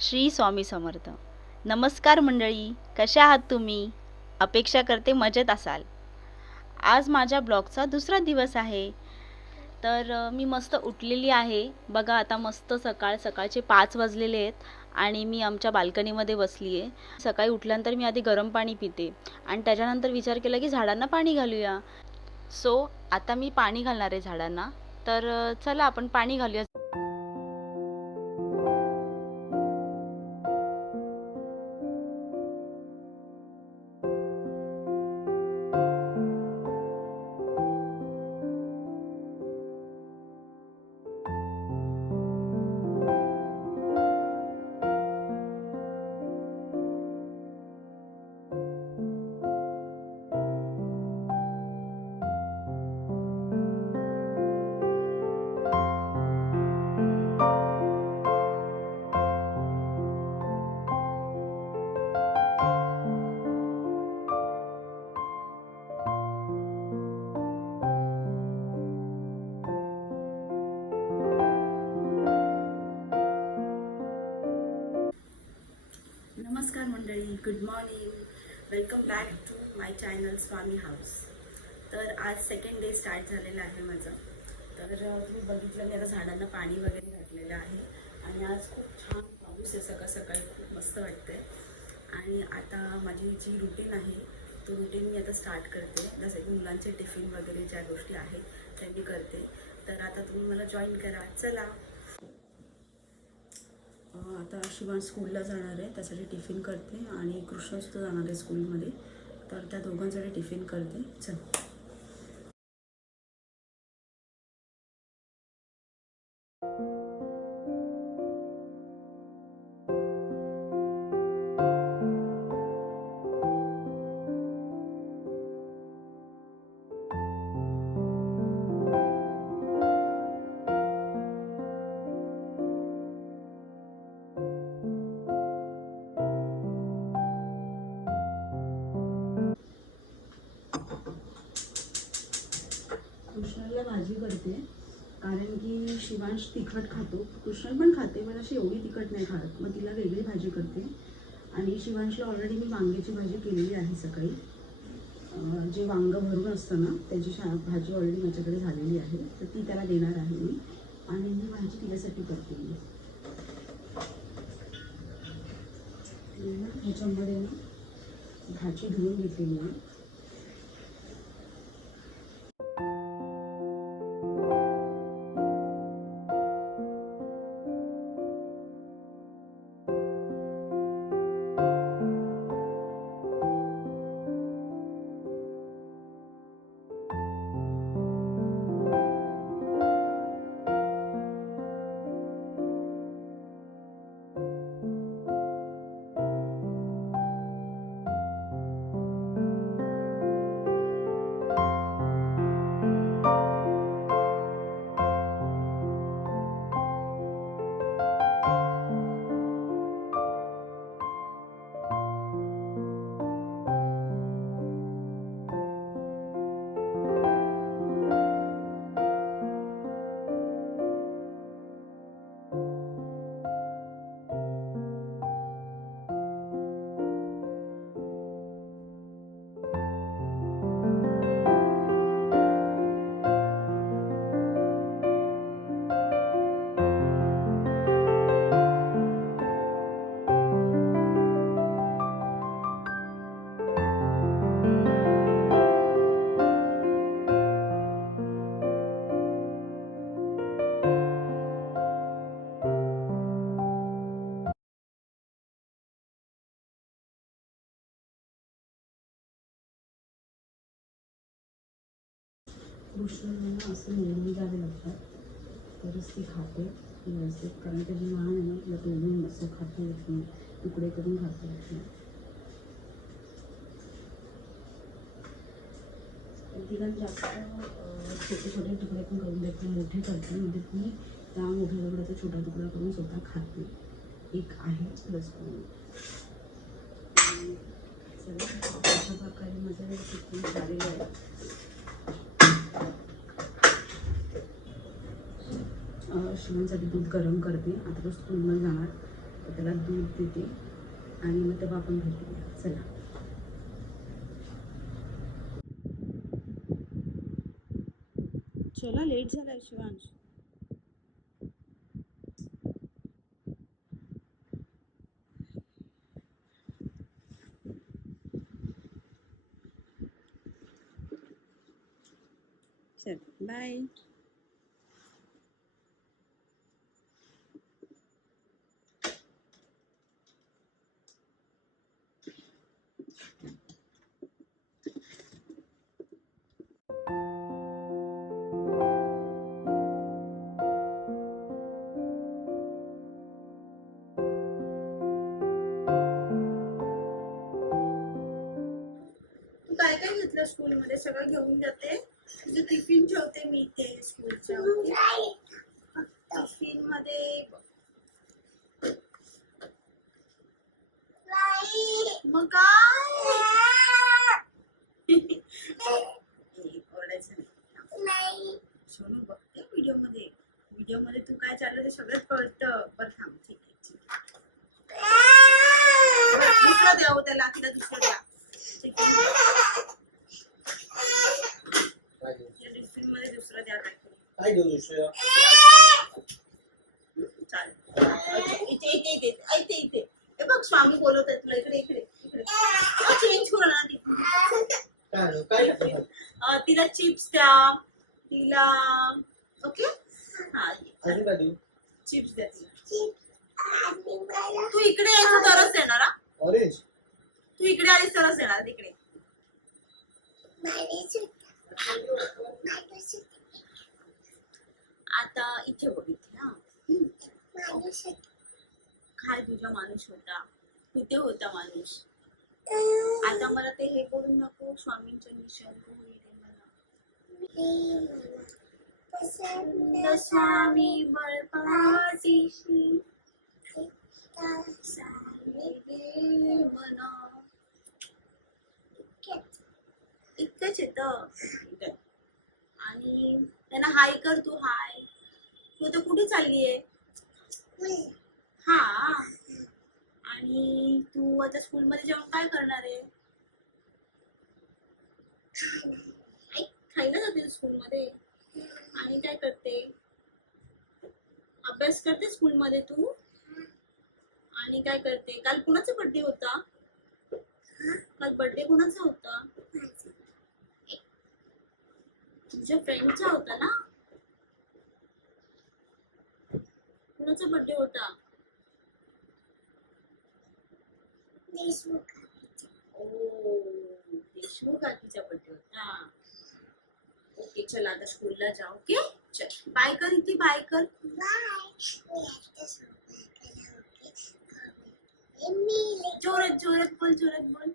श्री स्वामी समर्थ. नमस्कार मंडळी, कशा आहात तुम्ही? अपेक्षा करते मजेत असाल. आज माझ्या ब्लॉगचा दुसरा दिवस आहे. तर मी मस्त उठलेली आहे. बघा आता मस्त सकाळचे 5 वाजलेले आहेत आणि मी आमच्या बाल्कनीमध्ये बसली आहे. सकाळी उठल्यानंतर मी आधी गरम पाणी पिते आणि त्याच्यानंतर विचार केला की झाडांना पाणी घालूया. सो आता मी पाणी घालणार आहे झाडांना. तर चला आपण पाणी घालूया. नमस्कार मंडळी, good morning. Welcome back to my channel Swami house. तर आज सेकंड डे स्टार्ट झालेलं आहे माझं. तर तुम्ही बघितलं मी आता झाडांना पाणी वगैरे घातलेलं आहे आणि आज खूप छान पाऊस आहे. सकाळी खूप मस्त वाटतंय. आणि आता माझी जी रुटीन आहे तो रुटीन मी आता स्टार्ट करते. जसं की मुलांचे टिफिन वगैरे ज्या गोष्टी आहेत त्या मी करते. तर आता तुम्ही मला जॉईन करा, चला. आता शिवान स्कूलला जाणार आहे, त्यासाठी टिफिन करते आणि कृष्णसुद्धा जाणार आहे स्कूलमध्ये. तर त्या दोघांसाठी टिफिन करते. चल. कृष्णाला भाजी करते कारण की शिवांश तिखट खातो. कृष्ण पण खाते पण अशी एवढी तिखट नाही खात. मग तिला वेगळी भाजी करते. आणि शिवांशला ऑलरेडी मी वांग्याची भाजी केलेली आहे सकाळी. जे वांग भरून असतं ना त्याची भाजी ऑलरेडी माझ्याकडे झालेली आहे, तर ती त्याला देणार आहे मी. आणि ही भाजी तिच्यासाठी करते मी. ह्याच्यामध्ये भाजी धुवून घेतलेली आहे. कृष्णाला असं निवडून जावे लागतात तरच ती खाते व्यवस्थित. कारण त्याची लहान आहे ना, तिला तोडून असं खाते येत नाही, तुकडे करून खाते येत नाही. तिला जास्त छोटे छोटे तुकडे पण करून देत नाही, मोठे करते. म्हणजे ती त्या मोठ्या तुकड्याचा छोटा तुकडा करून स्वतः खाते. एक आहे प्लस पॉईंट. अशा प्रकारे माझं टिफिन झालेलं आहे. शिवांसाठी दूध गरम करते. आता तो स्कूलमध्ये जाणार तर त्याला त्याला दूध देते आणि मग तेव्हा आपण भेटूया. चला. चला, लेट झालाय शिवांश. चल बाय. तू काय काय घेतलं स्कूलमध्ये? सगळं घेऊन जाते? तुझं टिफिन ठेवते मी इथे स्कूलच्या. टिफिन मध्ये मग काय ओरडायचं नाही. सोनू बघते व्हिडिओ मध्ये तू काय चाललं ते सगळं कळतं. बरं थांब, ठीक आहे. दुसरं द्यावं त्याला, तिला दुसरं द्या. टिफिन मध्ये दुसरं द्या काय घेऊ दुसरं? चालेल. इथे हे बघ, स्वामी बोलवत आहेत तुला. इकडे चेंज करू ना टिफिन. काय तिला चिप्स द्या, तिला. ओके, हा. अजून काय देऊ? चिप्स द्या तिला. तू इकडे यायचं तरच येणार. हा, ऑरेंज. तू इकडे आलीस तरच येणार. तिकडे आता इथे बघ, इथे. हा, काय तुझा माणूस होता, कुठे होता माणूस? आता मला ते हे करून नको, स्वामींच्या निशांत स्वामी बळपाटीशी इतकंच येत. आणि त्यांना हाय कर. तू हाय. तू आता कुठे चाललीये? हा, आणि तू आता स्कूलमध्ये जाऊन काय करणार आहे? खायला जाते स्कूलमध्ये? आणि काय करते? अभ्यास करते स्कूलमध्ये तू? आणि काय करते? काल कुणाचा बर्थडे होता? काल बर्थडे कुणाचा होता? तुझ्या फ्रेंडचा होता ना? कुणाचा बर्थडे होता? देशमुख आजीचा बर्थडे होता. ओके, चला आता स्कूलला जाऊ. ओके, चल बाय कर. इथे बाय कर. जोरात जोरात बोल. जोरात बोल.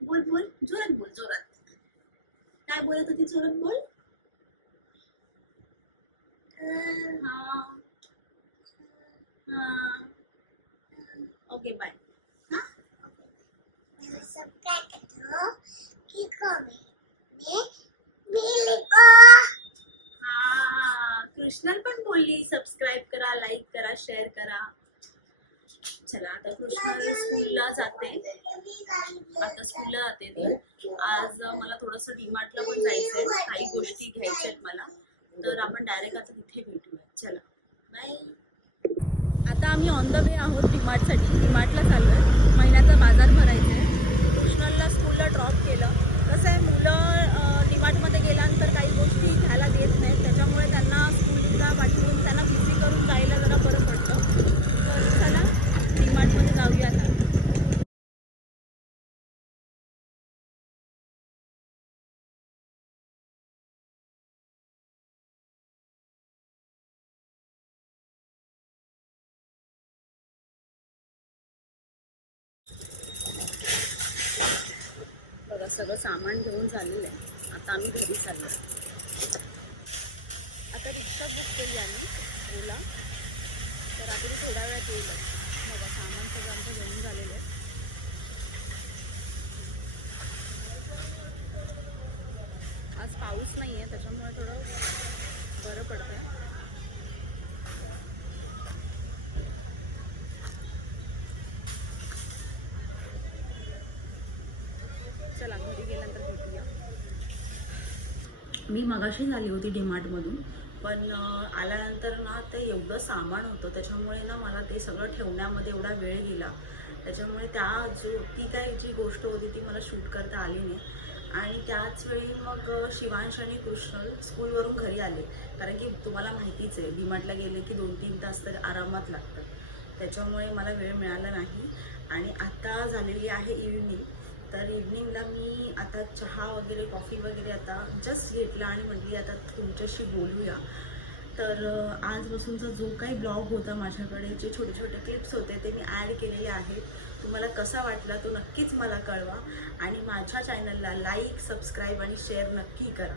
बोल जोरात बोल. जोरात काय बोलत होती? जोरात बोल. Okay bye. कृष्णल पण बोलली सबस्क्राईब करा, लाईक करा, शेअर करा. चला आता कृष्णल स्कूलला जाते. ती आज मला थोडस डीमार्टला पण जायचंय, काही गोष्टी घ्यायच्या आहेत मला. तर आपण डायरेक्ट आता तिथे भेटूया. चला बाय. आता आम्ही ऑन द वे आहोत डीमार्टसाठी. डीमार्टला चाललोय, महिन्याचा बाजार भरायचा आहे. कृष्णलला स्कूलला ड्रॉप केलं. कसं आहे, मुलं डीमार्टमध्ये गेल्यानंतर काही गोष्टी घ्यायला देत नाहीत, त्याच्यामुळे त्यांना स्कूलला पाठवून त्यांना बिझी करून जायला जरा बरं पडतं. तर चला डीमार्टमध्ये जाऊया आता. बघा, सगळं सामान घेऊन झालेलं आहे. आता आम्ही घरी चाललो. आता रिक्षा बुक केली आम्ही ओला. तर आता ते थोड्या वेळात येईल. बघा, सामान सगळं आमचं घेऊन झालेलं आहे. आज पाऊस नाही आहे, त्याच्यामुळे थोडं बरं पडतं. मी मगाशीच आली होती डीमार्टमधून, पण आल्यानंतर ना ते एवढं सामान होतं, त्याच्यामुळे ना मला ते सगळं ठेवण्यामध्ये एवढा वेळ गेला. त्याच्यामुळे ती काय जी गोष्ट होती ती मला शूट करता आली नाही. आणि त्याच वेळी मग शिवांश आणि कृष्णल स्कूलवरून घरी आले, कारण की तुम्हाला माहितीच आहे डीमार्टला गेले की 2-3 तास तर आरामात लागतात. त्याच्यामुळे मला वेळ मिळाला नाही. आणि आता झालेली आहे इव्हिनिंग. तर इव्हिनिंगला मी आता चहा वगैरे कॉफी वगैरे आता जस्ट घेतला आणि म्हटली आता तुमच्याशी बोलूया. तर आजपासूनचा जो काही ब्लॉग होता माझ्याकडे, जे छोटे छोटे क्लिप्स होते ते मी ॲड केलेले आहेत. तुम्हाला कसा वाटला तो नक्कीच मला कळवा आणि माझ्या चॅनलला लाईक, सबस्क्राईब आणि शेअर नक्की करा.